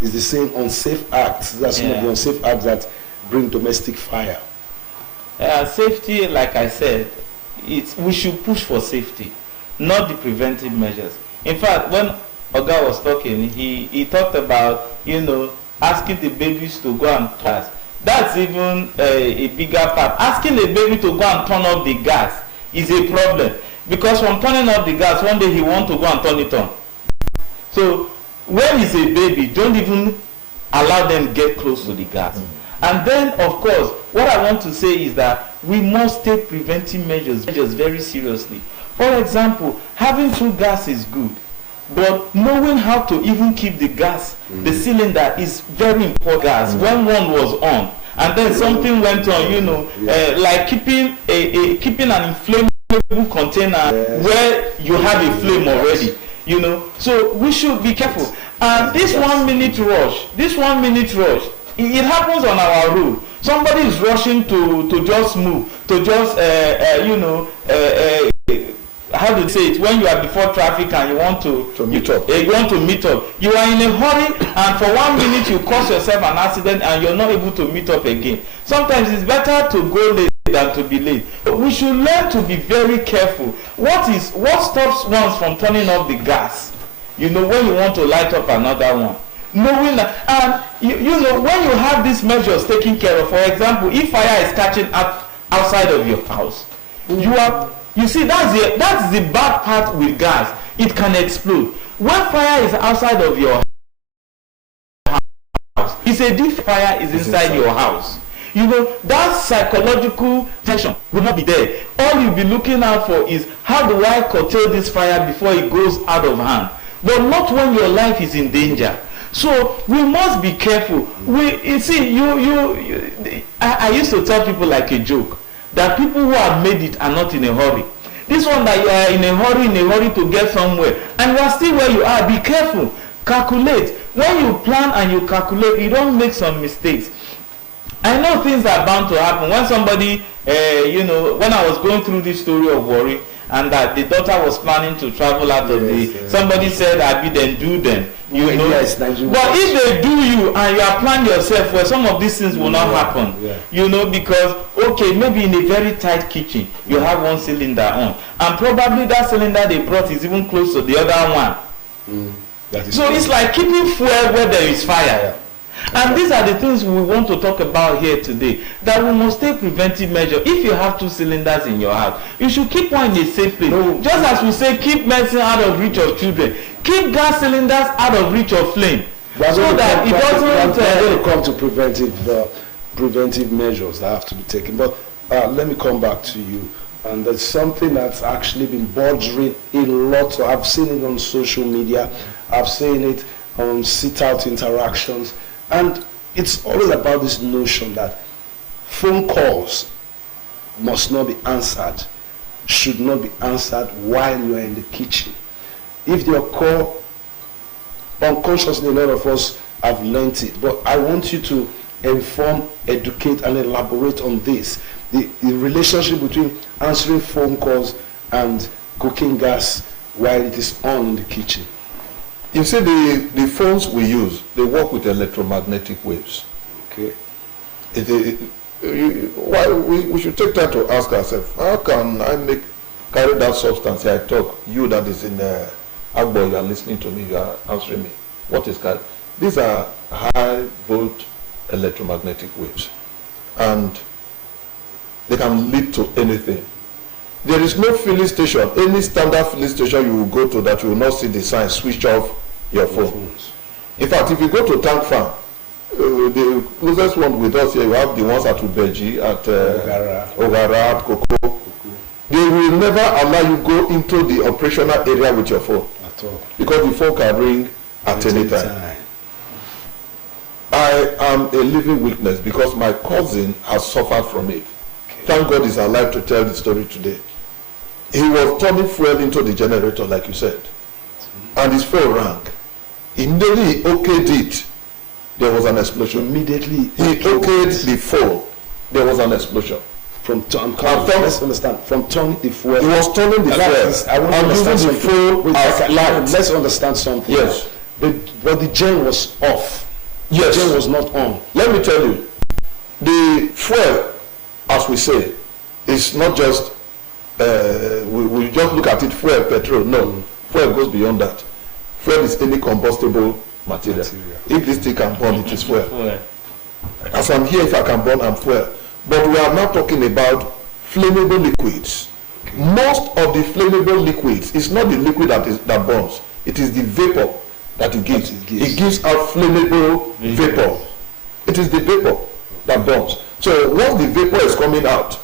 It's the same unsafe acts. That's some of the unsafe acts that bring domestic fire. Safety, like I said, we should push for safety, not the preventive measures. In fact, when Oga was talking, he talked about, asking the babies to go and pass. That's even a bigger part. Asking a baby to go and turn off the gas is a problem, because from turning off the gas, one day he wants to go and turn it on. So when he's a baby, don't even allow them get close to the gas. And then, of course, what I want to say is that we must take preventive measures very seriously. For example, having two gas is good, but knowing how to even keep the gas, the cylinder, is very important. Gas, when one was on, and then something went on, like keeping an inflammable container where you have a flame already, So we should be careful. And this 1 minute rush, it happens on our road. Somebody is rushing to just move, to just how do you say it? When you are before traffic and you want to meet up. You want to meet up. You are in a hurry, and for 1 minute you cause yourself an accident and you're not able to meet up again. Sometimes it's better to go late than to be late. We should learn to be very careful. What stops one from turning off the gas? When you want to light up another one. Knowing that, and when you have these measures taken care of, for example, if fire is catching up outside of your house, you see, that's the bad part with gas. It can explode. When fire is outside of your house, it's a different fire is inside your house. That psychological tension will not be there. All you'll be looking out for is, how do I curtail this fire before it goes out of hand? But not when your life is in danger. So we must be careful. I used to tell people like a joke that people who have made it are not in a hurry. This one that you are in a hurry to get somewhere, and you are still where you are, be careful. Calculate. When you plan and you calculate, you don't make some mistakes. I know things are bound to happen. When somebody, when I was going through this story of worry, and that the daughter was planning to travel out of somebody said, Abi, then do them. But if they do you and you are planned yourself, well, some of these things will not happen. Because, maybe in a very tight kitchen, you have one cylinder on. And probably that cylinder they brought is even close to the other one. So it's like keeping fuel where there is fire. And these are the things we want to talk about here today, that we must take preventive measures. If you have two cylinders in your house, you should keep one in a safe place. Just as we say, keep medicine out of reach of children, keep gas cylinders out of reach of flame, so that it doesn't. We're going to come to preventive measures that have to be taken. But let me come back to you. And there's something that's actually been bothering a lot. I've seen it on social media. I've seen it on sit-out interactions. And it's always about this notion that phone calls must not be answered, should not be answered while you are in the kitchen. If they occur unconsciously, a lot of us have learnt it. But I want you to inform, educate, and elaborate on this. The relationship between answering phone calls and cooking gas while it is on in the kitchen. You see, the phones we use, they work with electromagnetic waves. Okay. We should take time to ask ourselves, how can I carry that substance? I talk, you that is in Agbo, you are listening to me, you are answering me. What is that? These are high volt electromagnetic waves. And they can lead to anything. There is no filling station, any standard filling station you will go to that you will not see the sign, switch off your phone. In fact, if you go to Tank Farm, the closest one with us here, you have the ones at Ubeji, at Ogara, at Koko. They will never allow you go into the operational area with your phone. At all. Because the phone can ring at any time. I am a living witness because my cousin has suffered from it. Thank God he's alive to tell the story today. He was turning fuel into the generator, like you said, and his phone rang. Immediately he okayed it. There was an explosion. Immediately he okayed the phone. There was an explosion. Let's understand. From turning the fuel. He was turning the fuel. I want to understand the phone as light. Let's understand something. Yes. But the gen was off. Yes. The gen was not on. Let me tell you, the fuel, as we say, is not just, we just look at it, fuel, petrol. No, fuel goes beyond that. Fuel is any combustible material. If this thing can burn, it is fuel. As I'm here, if I can burn, I'm fuel. But we are now talking about flammable liquids. Okay. Most of the flammable liquids, it's not the liquid that burns. It is the vapor that it gives. It gives out flammable vapor. It is the vapor that burns. So once the vapor is coming out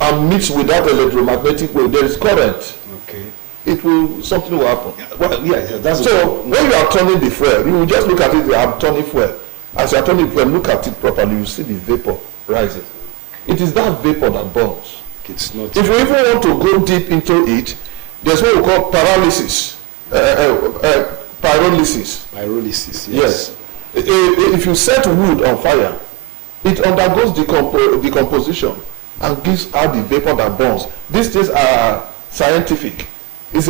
and mixed with that electromagnetic wave, there is current. Okay. Something will happen. Well, yeah, that's so when you are turning the fuel, you will just look at it. I'm turning fuel. As you are turning fuel, look at it properly. You see the vapor rising. It is that vapor that burns. It's not. If you even want to go deep into it, there's what we call paralysis. Pyrolysis. Pyrolysis. Yes. If you set wood on fire, it undergoes decomposition and gives out the vapor that burns. These things are scientific. It's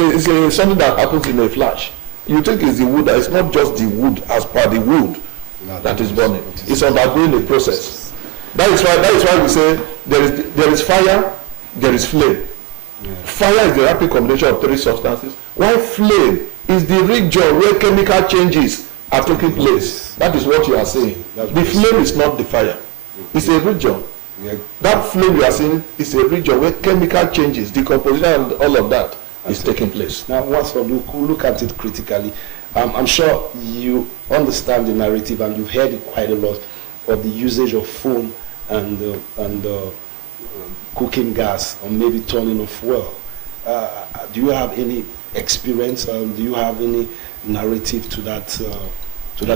something that happens in a flash. You think it's the wood. It's not just the wood as per the wood that is burning. It's undergoing a process. That is why we say there is fire, there is flame. Yeah. Fire is the rapid combination of three substances, while flame is the region where chemical changes are taking place. That is what you are saying. The flame is not the fire. It's a region. Yeah. That flame you are seeing is a region where chemical changes, decomposition and all of that is taking place. Now, once we look at it critically, I'm sure you understand the narrative and you've heard it quite a lot of the usage of phone and cooking gas or maybe turning of fuel. Do you have any experience? Do you have any narrative to that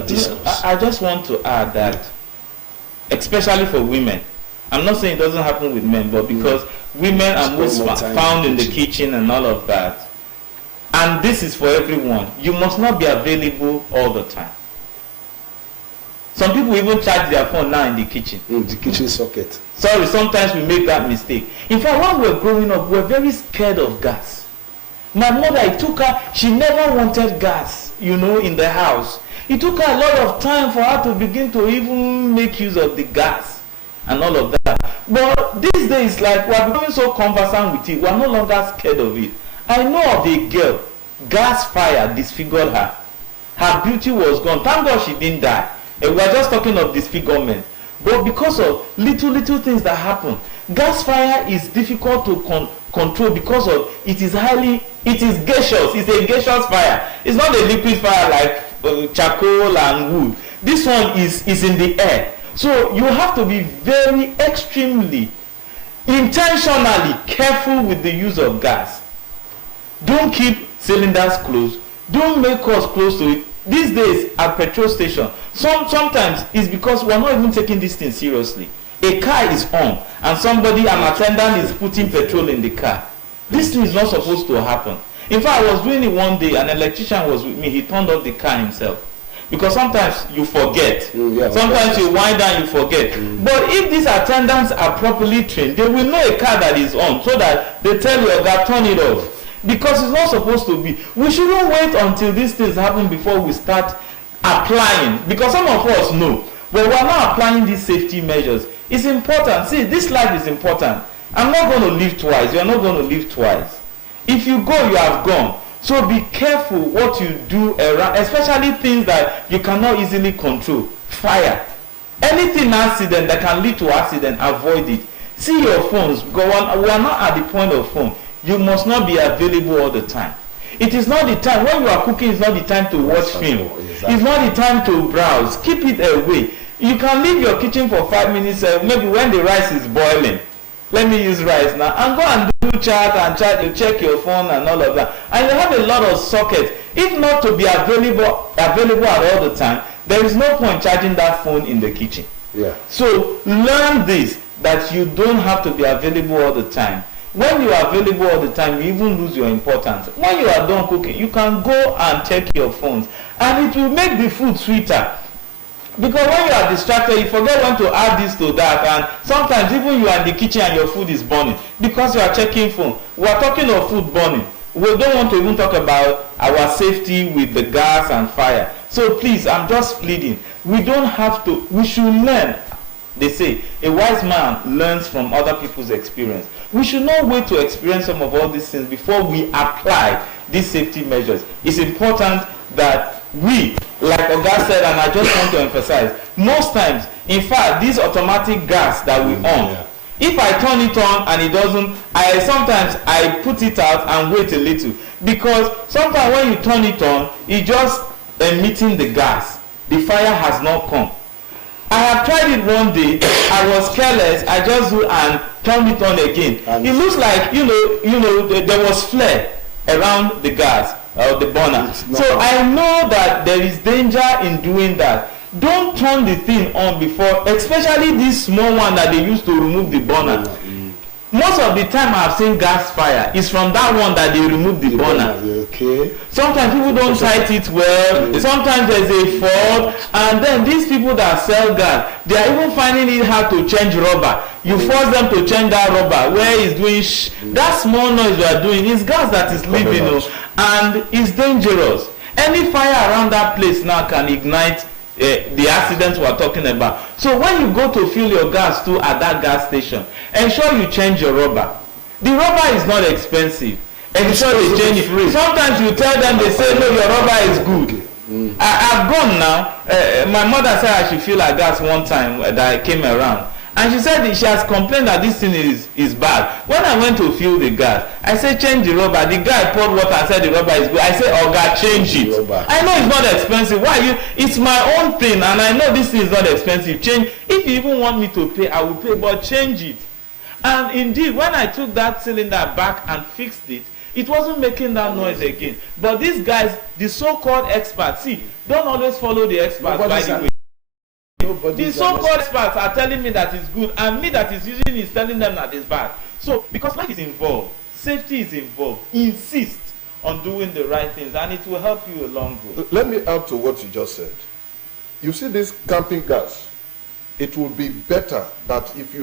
discourse? I just want to add that, especially for women, I'm not saying it doesn't happen with men, but because women are most found in the kitchen and all of that, and this is for everyone, you must not be available all the time. Some people even charge their phone now in the kitchen. In the kitchen socket. Sorry, sometimes we make that mistake. In fact, when we were growing up, we were very scared of gas. My mother, it took her, she never wanted gas, in the house. It took her a lot of time for her to begin to even make use of the gas and all of that. But these days, like, we're becoming so conversant with it, we're no longer scared of it. I know of a girl, gas fire disfigured her. Her beauty was gone. Thank God she didn't die. And we are just talking of disfigurement. But because of little things that happen, gas fire is difficult to control because of it is gaseous. It's a gaseous fire. It's not a liquid fire like charcoal and wood. This one is in the air. So you have to be very extremely intentionally careful with the use of gas. Don't keep cylinders closed. Don't make us close to it. These days at petrol station, sometimes it's because we're not even taking this thing seriously. A car is on and an attendant is putting petrol in the car. This thing is not supposed to happen. In fact, I was doing it one day, an electrician was with me, he turned off the car himself. Because sometimes you forget. Sometimes you wind down, you forget. But if these attendants are properly trained, they will know a car that is on so that they tell you, that turn it off. Because it's not supposed to be. We shouldn't wait until these things happen before we start applying. Because some of us know. But we're not applying these safety measures. It's important. See, this life is important. I'm not going to live twice. You're not going to live twice. If you go, you have gone. So be careful what you do around, especially things that you cannot easily control. Fire. Anything accident that can lead to accident, avoid it. See your phones. We are not at the point of phone. You must not be available all the time. It is not the time. When you are cooking, it's not the time to watch film. Exactly. It's not the time to browse. Keep it away. You can leave your kitchen for 5 minutes, maybe when the rice is boiling. Let me use rice now. And go and do chat and chat. You check your phone and all of that. And you have a lot of sockets. If not to be available at all the time, there is no point charging that phone in the kitchen. Yeah. So learn this, that you don't have to be available all the time. When you are available all the time, you even lose your importance. When you are done cooking, you can go and check your phones. And it will make the food sweeter. Because when you are distracted, you forget when to add this to that. And sometimes even you are in the kitchen and your food is burning. Because you are checking phone. We are talking of food burning. We don't want to even talk about our safety with the gas and fire. So please, I'm just pleading. We don't have to, we should learn. They say a wise man learns from other people's experience. We should not wait to experience some of all these things before we apply these safety measures. It's important that we, like Oga said, and I just want to emphasize, most times, in fact, this automatic gas that we on, if I turn it on and it doesn't, sometimes I put it out and wait a little, because sometimes when you turn it on, it's just emitting the gas. The fire has not come. I have tried it one day. I was careless. I just do and turned it on again. And it looks like there was flare around the gas or the burner. So I know that there is danger in doing that. Don't turn the thing on before, especially this small one that they use to remove the burner. Most of the time I have seen gas fire is from that one that they remove the burner. Okay. Sometimes people don't tight it well. Sometimes there's a fault, and then these people that sell gas, they are even finding it hard to change rubber. You force them to change that rubber where it's doing that small noise you are doing is gas that is leaving, and it's dangerous. Any fire around that place now can ignite the accidents we are talking about. So when you go to fill your gas too at that gas station, ensure you change your rubber. The rubber is not expensive. Ensure they change it. Sometimes you tell them, they say no, your rubber is good. I've gone now. My mother said I should fill her gas one time that I came around, and she said she has complained that this thing is bad. When I went to fill the gas, I said change the rubber. The guy poured water and said the rubber is good. I said, oh God, change it. I know it's not expensive. Why you? It's my own thing, and I know this thing is not expensive. Change. If you even want me to pay, I will pay, but change it. And indeed, when I took that cylinder back and fixed it, it wasn't making that noise again. But these guys, the so-called experts, see, don't always follow the experts, by the way. The so-called experts are telling me that it's good, and me that is using it is telling them that it's bad. So, because life is involved, safety is involved, insist on doing the right things, and it will help you along the way. Let me add to what you just said. You see this camping gas, it will be better that if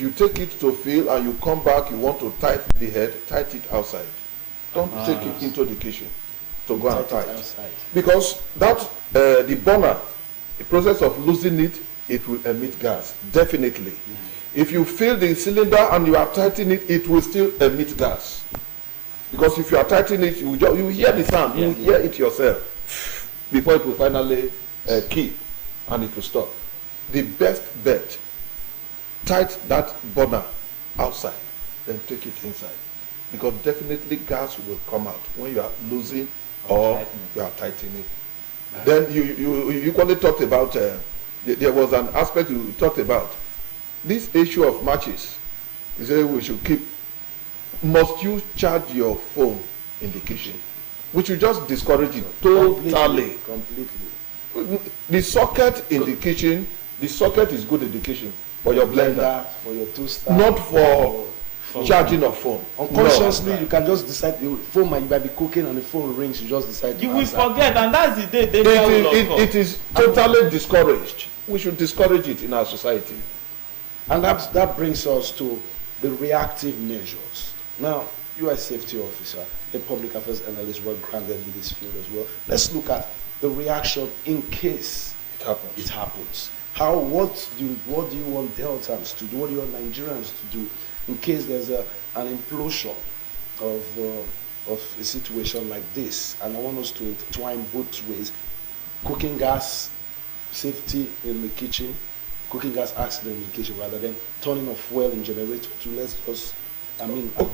you take it to fill and you come back, you want to tight the head, tight it outside. Don't take it into the kitchen to go and tight. Because that the burner, the process of losing it, it will emit gas, definitely. If you fill the cylinder and you are tightening it, it will still emit gas. Because if you are tightening it, you hear the sound, you hear it yourself before it will finally key and it will stop. The best bet, tight that burner outside, then take it inside. Because definitely gas will come out when you are losing or you are tightening. Then you equally talked about, there was an aspect you talked about, this issue of matches. You say we should keep, must you charge your phone in the kitchen? We should just discourage it totally. Completely. The socket in the kitchen, the socket is good in the kitchen for your blender, for your toaster, not for charging of phone. Unconsciously, you can just decide the phone might be cooking and the phone rings. You just decide. You will forget, and that's the day it is totally discouraged. We should discourage it in our society. And that brings us to the reactive measures. Now, you are a safety officer, a public affairs analyst, well grounded in this field as well. Let's look at the reaction in case it happens. What do you want Deltans to do? What do you want Nigerians to do in case there's an implosion of a situation like this? And I want us to intertwine both ways: cooking gas, safety in the kitchen, cooking gas accident in the kitchen, rather than turning off fuel in generator to let us.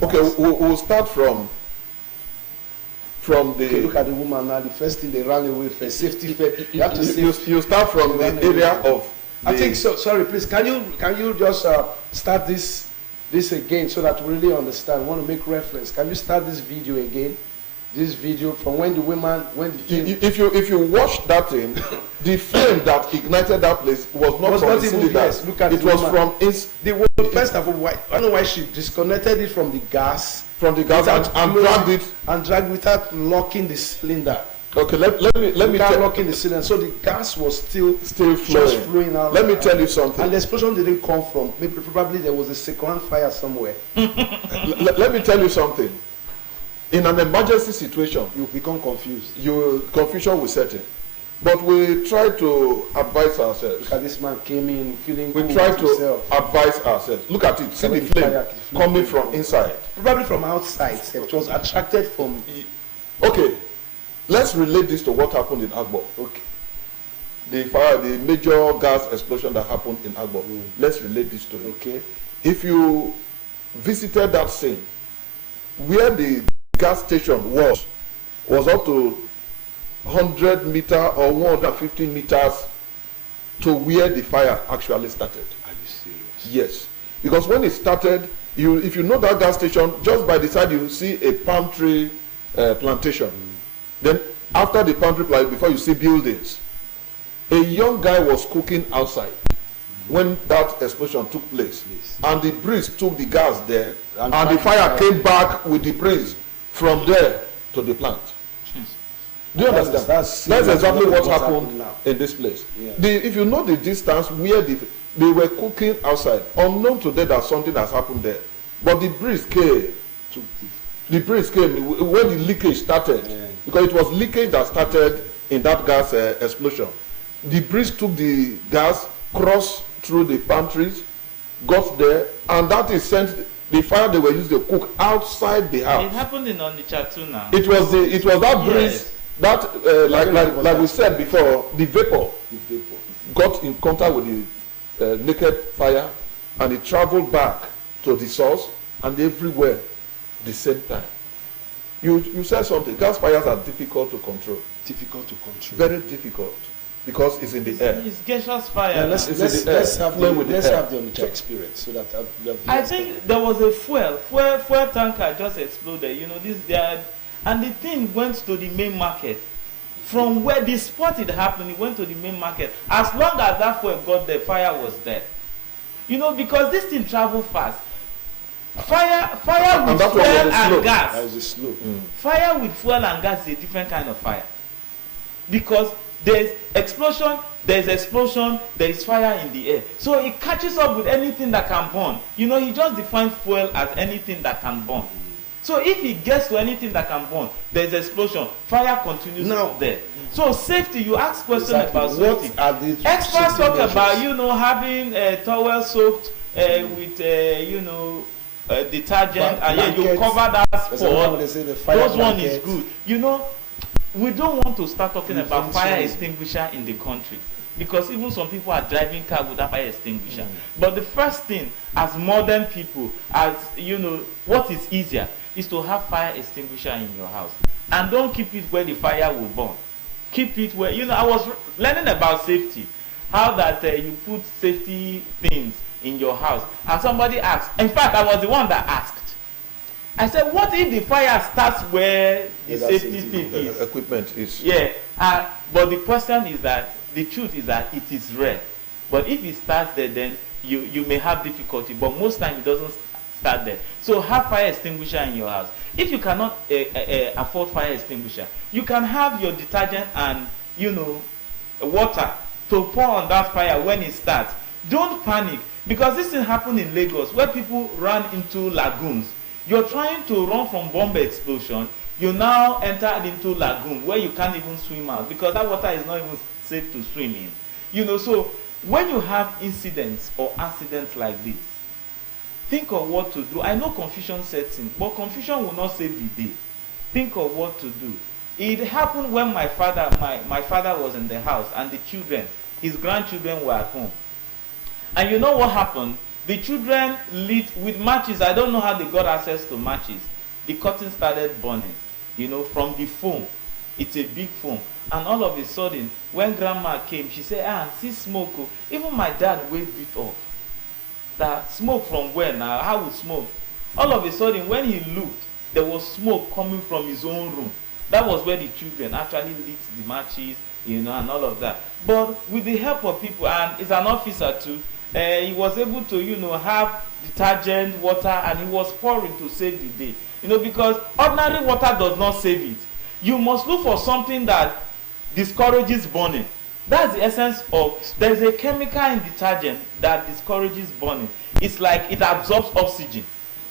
Okay, we'll start from the. Okay, look at the woman now. The first thing they ran away for safety. You have to you start from the area of. I think so. Sorry, please. Can you just start this again so that we really understand? I want to make reference. Can you start this video again? This video from when the woman If you watch that thing, the flame that ignited that place was not from the cylinder. Yes, look at it was from first of all, I don't know why she disconnected it from the gas. And dragged it and dragged without locking the cylinder. Okay, let me locking the cylinder, so the gas was still flowing out. Let me tell you something. And the explosion didn't come from probably there was a second fire somewhere. Let me tell you something. In an emergency situation, you become confused. Your confusion will set in. But we try to advise ourselves. Look at this man came in feeling We good try with to himself. advise ourselves. Look at it. See the flame coming from inside. Probably from outside. It was attracted from. Okay, let's relate this to what happened in Agbo. Okay. The fire, the major gas explosion that happened in Agbo. Let's relate this to it. Okay. If you visited that scene, where the gas station was up to 100 meter or 150 meters to where the fire actually started. Are you serious? Yes, because when it started, if you know that gas station, just by the side you see a palm tree plantation. Then after the palm tree plantation, before you see buildings, a young guy was cooking outside when that explosion took place. Yes. And the breeze took the gas there, And and the fire came back with the breeze from there to the plant. Do you understand? That's exactly what happened now. in this place. Yeah. If you know the distance where they were cooking outside, unknown to them that something has happened there. But the breeze came. The breeze came when the leakage started. Yeah. Because it was leakage that started in that gas explosion. The breeze took the gas, crossed through the pantries, got there, and that is sent the fire they were using to cook outside the house. It happened in Onitsha too now. It was that breeze. Yes. That, like we said before, the vapor got in contact with the naked fire, and it traveled back to the source, and everywhere the same time. You said something. Gas fires are difficult to control. Difficult to control. Very difficult, because it's in the air. It's gaseous fire. Yeah, now. let's have the Onitsha experience so that I think there was a fuel tanker just exploded. You know, and the thing went to the main market. From where the spot it happened, it went to the main market. As long as that fuel got there, fire was there. You know, because this thing travel fast. Fire with fuel and gas. That was a slope. Fire with fuel and gas is a different kind of fire. Because there's explosion, there is fire in the air. So it catches up with anything that can burn. You know, he just defines fuel as anything that can burn. So if it gets to anything that can burn, there's explosion, fire continues there. So safety, you ask questions about safety. Experts talk about, having towel soaked with, detergent, and you cover that spot. Those one is good. You know, we don't want to start talking about fire extinguisher in the country, because even some people are driving car without fire extinguisher. But the first thing, as modern people, as what is easier is to have fire extinguisher in your house, and don't keep it where the fire will burn. Keep it where I was learning about safety, how that you put safety things in your house, and somebody asked. In fact, I was the one that asked. I said, what if the fire starts where the safety thing is? Equipment is. Yeah, but the question is that the truth is that it is rare. But if it starts there, then you may have difficulty. But most time it doesn't start there. So have fire extinguisher in your house. If you cannot afford fire extinguisher, you can have your detergent and water to pour on that fire when it starts. Don't panic, because this thing happened in Lagos where people ran into lagoons. You're trying to run from bomb explosion, you now entered into lagoon where you can't even swim out, because that water is not even safe to swim in. So when you have incidents or accidents like this, think of what to do. I know confusion sets in, but confusion will not save the day. Think of what to do. It happened when my father was in the house, and the children, his grandchildren, were at home. And you know what happened? The children lit with matches. I don't know how they got access to matches. The curtain started burning, from the foam. It's a big foam. And all of a sudden, when grandma came, she said, see smoke. Even my dad waved it off. That smoke from where now? How would smoke? All of a sudden, when he looked, there was smoke coming from his own room. That was where the children actually lit the matches, and all of that. But with the help of people, and he's an officer too, he was able to, have detergent, water, and he was pouring to save the day. Because ordinary water does not save it. You must look for something that discourages burning. That's the essence of, there's a chemical in detergent that discourages burning. It's like it absorbs oxygen.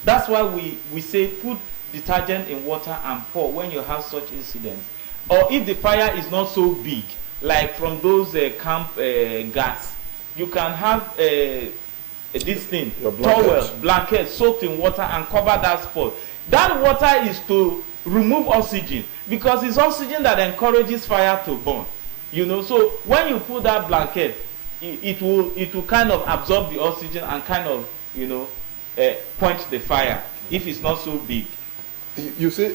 That's why we say put detergent in water and pour when you have such incidents. Or if the fire is not so big, like from those camp gas. You can have this thing, towel, blanket soaked in water and cover that spot. That water is to remove oxygen, because it's oxygen that encourages fire to burn. You know, so when you put that blanket, it will kind of absorb the oxygen and kind of, you know, quench the fire if it's not so big. You see,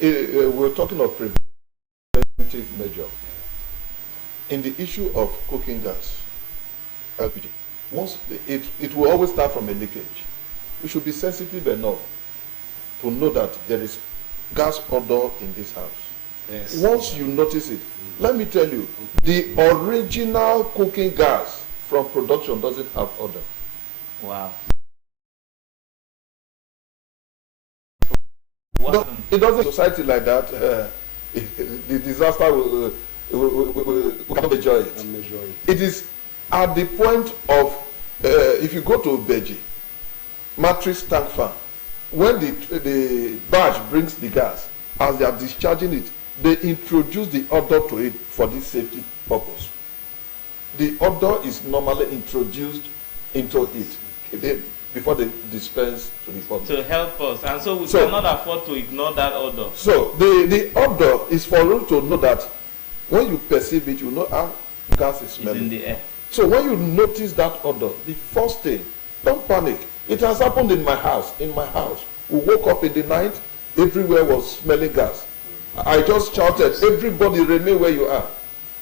we're talking of preventive measure. In the issue of cooking gas, LPG, once it will always start from a leakage. We should be sensitive enough to know that there is gas odor in this house. Yes. Once you notice it, let me tell you, the original cooking gas from production doesn't have odor. Wow. No, it doesn't. Society like that, the disaster will cannot enjoy it. It is at the point of, if you go to Beji, mattress tank farm, when the barge brings the gas, as they are discharging it, they introduce the odor to it for this safety purpose. The odor is normally introduced into it before they dispense to the public. To help us, and so we cannot afford to ignore that odor. So the odor is for you to know that when you perceive it, you know how gas is smelling. It's in the air. So when you notice that odor, the first thing, don't panic. It has happened in my house. In my house, we woke up in the night, everywhere was smelling gas. I just shouted, everybody remain where you are.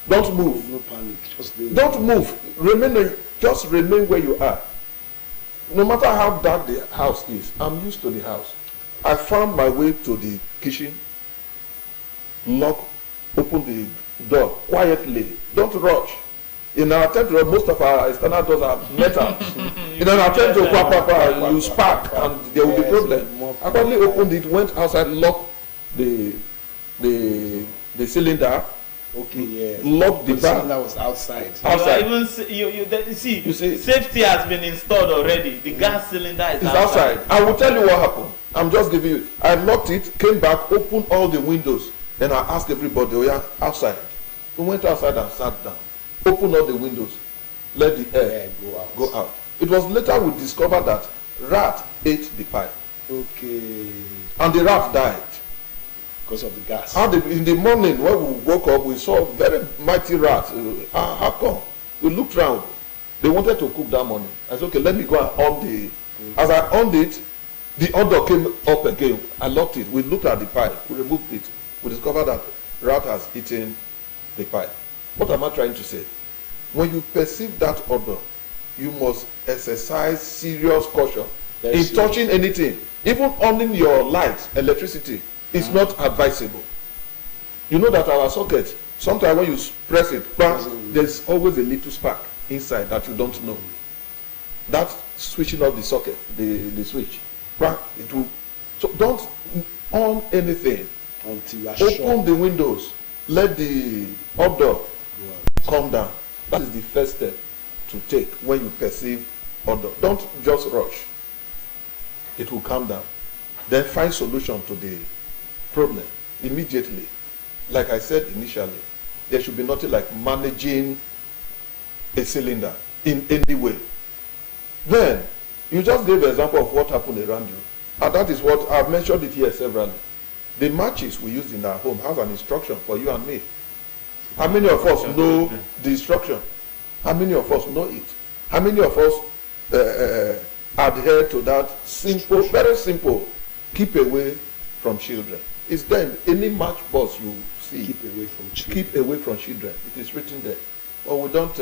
Don't move. No panic. Don't move. Just remain where you are. No matter how dark the house is, I'm used to the house. I found my way to the kitchen, open the door quietly. Don't rush. In an attempt to, most of our external doors are metal. In an attempt to you spark and there will be problem. I quietly opened it, went outside, locked the cylinder. Okay, yeah. Locked the bar. That was outside. You see, safety has been installed already. The gas cylinder is outside. I will tell you what happened. I'm just giving you. I locked it, came back, opened all the windows. Then I asked everybody, oh yeah, outside. We went outside and sat down. Opened all the windows. Let the air go out. It was later we discovered that rat ate the pipe. Okay. And the rat died. Because of the gas. In the morning when we woke up, we saw a very mighty rat. How come? We looked around. They wanted to cook that morning. I said, okay, let me go and on the... As I on it, the odor came up again. I locked it. We looked at the pipe. We removed it. We discovered that rat has eaten the pipe. What am I trying to say? When you perceive that odor, you must exercise serious caution in touching anything. Even on your lights, electricity, it's not advisable. You know that our socket, sometimes when you press it, there's always a little spark inside that you don't know. That's switching off the socket, the switch. It will. So don't on anything until you are open the windows. Let the odor calm down. That is the first step to take when you perceive odor. Don't just rush. It will calm down. Then find solution to the problem immediately. Like I said initially, there should be nothing like managing a cylinder in any way. Then you just gave an example of what happened around you, and that is what I've mentioned it here severally. The matches we use in our home has an instruction for you and me. How many of us know the instruction? How many of us know it? How many of us adhere to that simple, very simple, keep away from children? It's then any match box you see, keep away from children. Keep away from children. It is written there. But we don't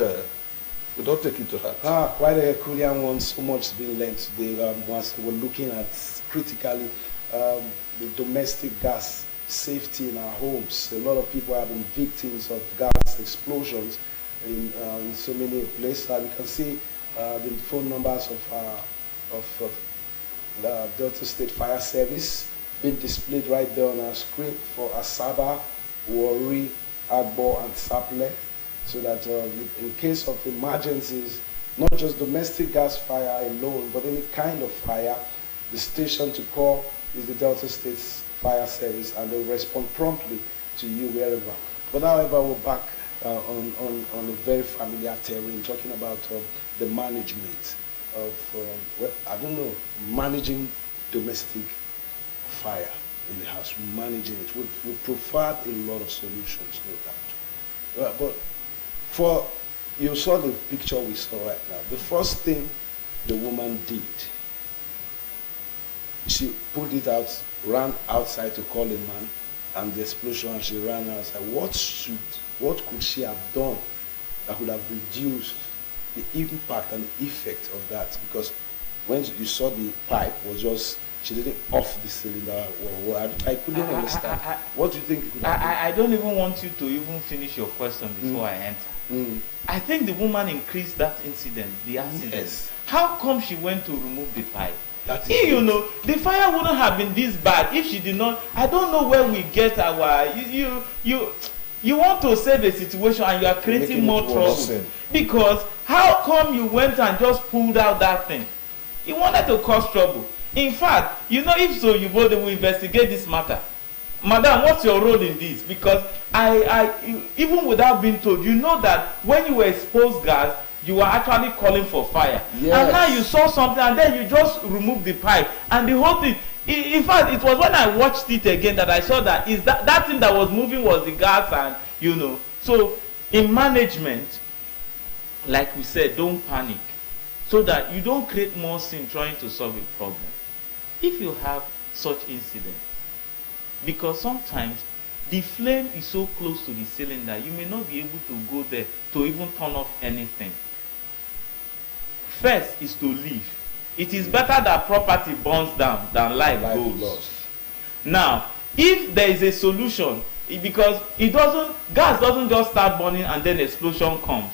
take it to heart. Quite a Korean one. So much being learned today. Once we're looking at critically the domestic gas safety in our homes. A lot of people have been victims of gas explosions in so many places. We can see the phone numbers of the Delta State Fire Service being displayed right there on our screen for Asaba, Warri, Agbo, and Saple, so that in case of emergencies, not just domestic gas fire alone, but any kind of fire, the station to call is the Delta State Fire Service, and they'll respond promptly to you wherever. But however, we're back on a very familiar terrain, talking about the management of, well, I don't know, managing domestic fire in the house, managing it. We provide a lot of solutions, no doubt. But for, you saw the picture we saw right now. The first thing the woman did, she pulled it out, ran outside to call a man, and the explosion, and she ran outside. What could she have done that could have reduced the impact and the effect of that? Because when you saw the pipe was just, she didn't off the cylinder. Well, I couldn't understand. What do you think? I don't even want you to even finish your question before I enter. I think the woman increased that incident, the accident. Yes. How come she went to remove the pipe? You know, the fire wouldn't have been this bad if she did not. I don't know where we get our. You want to save a situation and you are creating more trouble. Because how come you went and just pulled out that thing? You wanted to cause trouble. In fact, you know, if so, you both will investigate this matter. Madam, what's your role in this? Because I even without being told, you know that when you expose gas, you were actually calling for fire. Yes. And now you saw something and then you just removed the pipe. And the whole thing, in fact, it was when I watched it again that I saw that that thing that was moving was the gas, and you know. So in management, like we said, don't panic, so that you don't create more sin trying to solve a problem. If you have such incidents, because sometimes the flame is so close to the cylinder, you may not be able to go there to even turn off anything. First is to leave. It is better that property burns down than life goes lost. Now, if there is a solution, because gas doesn't just start burning and then explosion comes.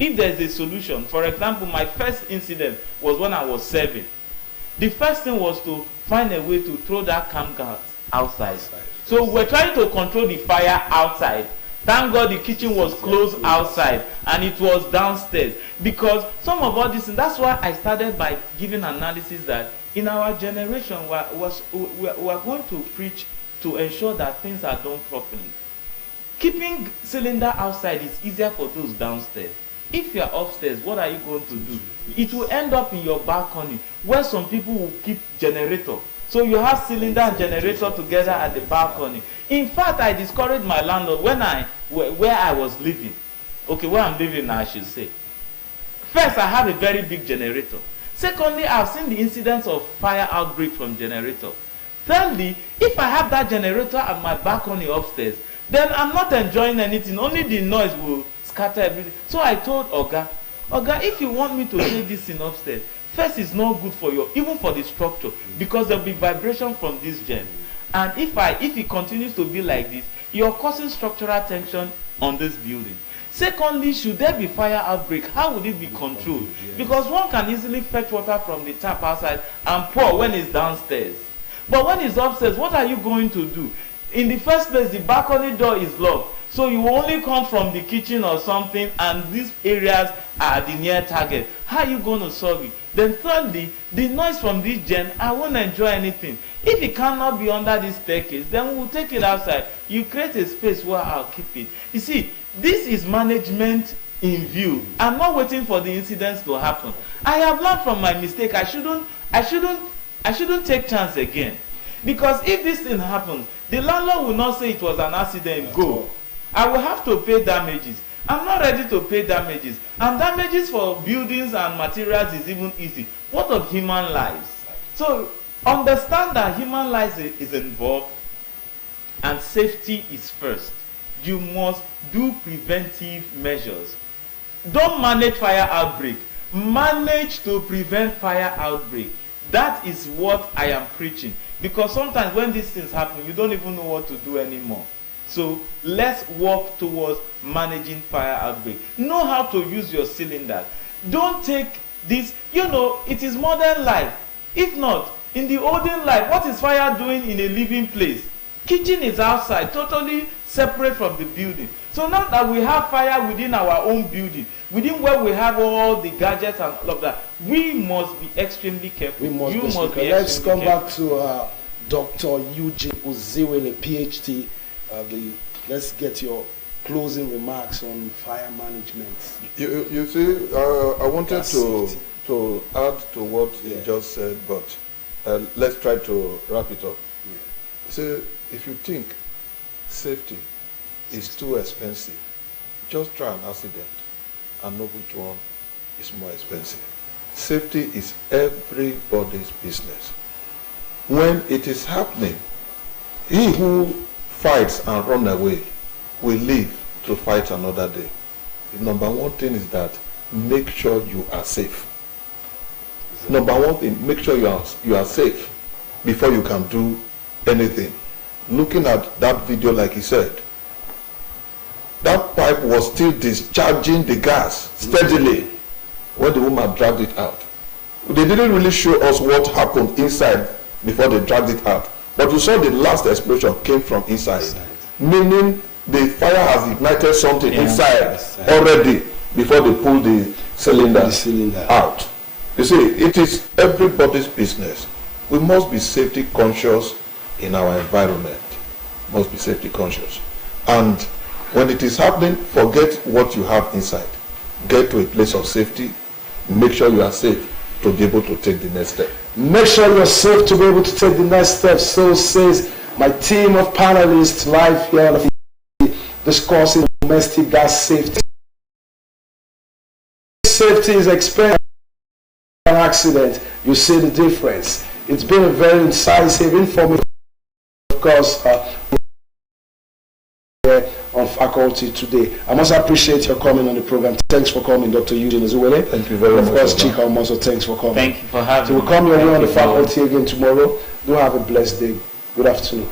If there is a solution, for example, my first incident was when I was 7. The first thing was to find a way to throw that camp gas outside. So we're trying to control the fire outside. Thank God the kitchen was closed outside and it was downstairs. Because some of all this, and that's why I started by giving analysis that in our generation we're going to preach to ensure that things are done properly. Keeping cylinder outside is easier for those downstairs. If you're upstairs, what are you going to do? It will end up in your balcony where some people will keep generator. So you have cylinder and generator together at the balcony. In fact, I discouraged my landlord where I was living. Okay, where I'm living now, I should say. First, I have a very big generator. Secondly, I've seen the incidents of fire outbreak from generator. Thirdly, if I have that generator at my balcony upstairs, then I'm not enjoying anything. Only the noise will scatter everything. So I told Oga, if you want me to take this in upstairs, first, it's not good for you, even for the structure, because there'll be vibration from this gen. And if it continues to be like this, you're causing structural tension on this building. Secondly, should there be fire outbreak, how would it be controlled? Because one can easily fetch water from the tap outside and pour when it's downstairs. But when it's upstairs, what are you going to do? In the first place, the balcony door is locked. So you only come from the kitchen or something, and these areas are the near target. How are you going to solve it? Then thirdly, the noise from this gen, I won't enjoy anything. If it cannot be under this staircase, then we'll take it outside. You create a space where I'll keep it. You see, this is management in view. I'm not waiting for the incidents to happen. I have learned from my mistake. I shouldn't take chance again. Because if this thing happens, the landlord will not say it was an accident, go. I will have to pay damages. I'm not ready to pay damages. And damages for buildings and materials is even easy. What of human lives? So understand that human lives is involved and safety is first. You must do preventive measures. Don't manage fire outbreak. Manage to prevent fire outbreak. That is what I am preaching. Because sometimes when these things happen, you don't even know what to do anymore. So let's work towards managing fire outbreak. Know how to use your cylinder. Don't take this, it is modern life. If not, in the olden life, what is fire doing in a living place? Kitchen is outside, totally separate from the building. So now that we have fire within our own building, within where we have all the gadgets and all of that, we must be extremely careful. Let's come back to Dr. Eugene Oziwele, PhD. Let's get your closing remarks on fire management. You see, I wanted Gas to safety. add to what you just said, but let's try to wrap it up. See, if you think safety is too expensive, just try an accident and know which one is more expensive. Safety is everybody's business. When it is happening, he who fights and run away will live to fight another day. The number one thing is that make sure you are safe. Number one thing, make sure you are safe before you can do anything. Looking at that video, like he said, that pipe was still discharging the gas steadily when the woman dragged it out. They didn't really show us what happened inside before they dragged it out. But you saw the last explosion came from inside. Meaning the fire has ignited something inside already before they pull the cylinder out. You see, it is everybody's business. We must be safety conscious in our environment. Must be safety conscious. And when it is happening, forget what you have inside. Get to a place of safety. Make sure you are safe to be able to take the next step. Make sure you're safe to be able to take the next step. So says my team of panelists live here on the discussing domestic gas safety. Safety is expensive. An accident, you see the difference. It's been a very incisive, informative, of course, on faculty today. I must appreciate your coming on the program. Thanks for coming, Dr. Eugene Ezuwele. Thank you very much. Of course, Chika Omoso, thanks for coming. Thank you for having me. So we'll come your way on the faculty again tomorrow. Do have a blessed day. Good afternoon.